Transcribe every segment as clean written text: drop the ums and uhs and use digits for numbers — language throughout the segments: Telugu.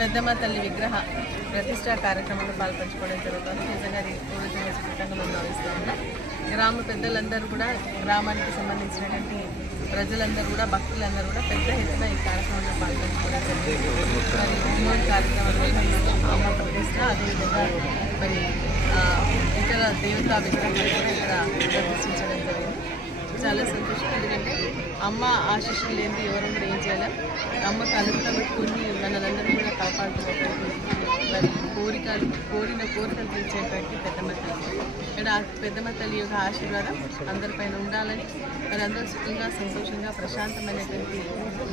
పెద్దమ్మ తల్లి విగ్రహ ప్రతిష్టా కార్యక్రమంలో పాల్పంచుకోవడం జరుగుతుంది. నిజంగా పూర్వజన్మ మేము భావిస్తూ ఉన్నాం. గ్రామ పెద్దలందరూ కూడా, గ్రామానికి సంబంధించినటువంటి ప్రజలందరూ కూడా, భక్తులందరూ కూడా పెద్ద ఎత్తున ఈ కార్యక్రమంలో పాల్పంచుకోవడం జరిగింది. మరి మూడు కార్యక్రమాలు నిర్వహిస్తాం. అమ్మ ప్రతిష్ట, అదేవిధంగా మరి ఇతర దేవతా విగ్రహాలు కూడా ఇక్కడ ప్రతిష్ఠించడం జరిగింది. చాలా సంతోషం. ఎందుకంటే అమ్మ ఆశీస్సులు లేనిది ఎవరు కూడా ఏం చేయలేం. అమ్మకు అనుగ్రహం పెట్టుకుని మనలందరూ కూడా కాపాడుతున్నటువంటి మరి కోరిన కోరికలు తీర్చేటువంటి పెద్దమ్మ తల్లి. ఇక్కడ పెద్దమ్మ తల్లి యొక్క ఆశీర్వాదం అందరిపైన ఉండాలని, మరి అందరూ సుఖంగా, సంతోషంగా, ప్రశాంతమైనటువంటి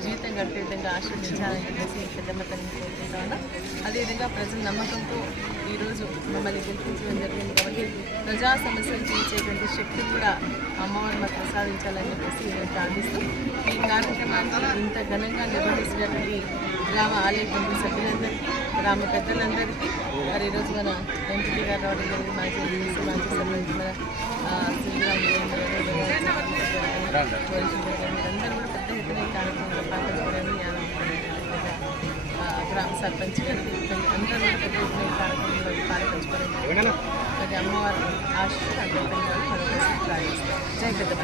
జీవితం గడిపే విధంగా ఆశీర్వదించాలని చెప్పేసి పెద్దమ్మ తల్లిని కోరుకుంటా ఉన్నాం. అదేవిధంగా ప్రజల నమ్మకంతో ఈరోజు మమ్మల్ని గెలిపించడం జరిగింది కాబట్టి ప్రజా సమస్యలు తీర్చేటువంటి శక్తి కూడా అమ్మవారు మాకు ప్రసాదించాలని చెప్పేసి నేను ప్రార్థిస్తూ ఈ కార్యక్రమాన్ని ఇంత ఘనంగా నిర్వహిస్తున్నటువంటి గ్రామ ఆలయ కమిటీ సభ్యులందరికీ, గ్రామ పెద్దలందరికీ, మరి ఈరోజు మన ఎంపీ గారు రావడం జరిగింది, మాజీ సర్పంచ్ మన అందరూ కూడా పెద్ద ఎత్తున ఈ కార్యక్రమంలో పాల్గొనడానికి గ్రామ సర్పంచ్ గారు అందరూ కూడా పెద్ద ఎత్తున ఈ కార్యక్రమంలో పాల్గొనడానికి మరి అమ్మవారి ఆశీస్సులు అందరికీ ప్రార్థిస్తారు. జై పెద్దమ్మ.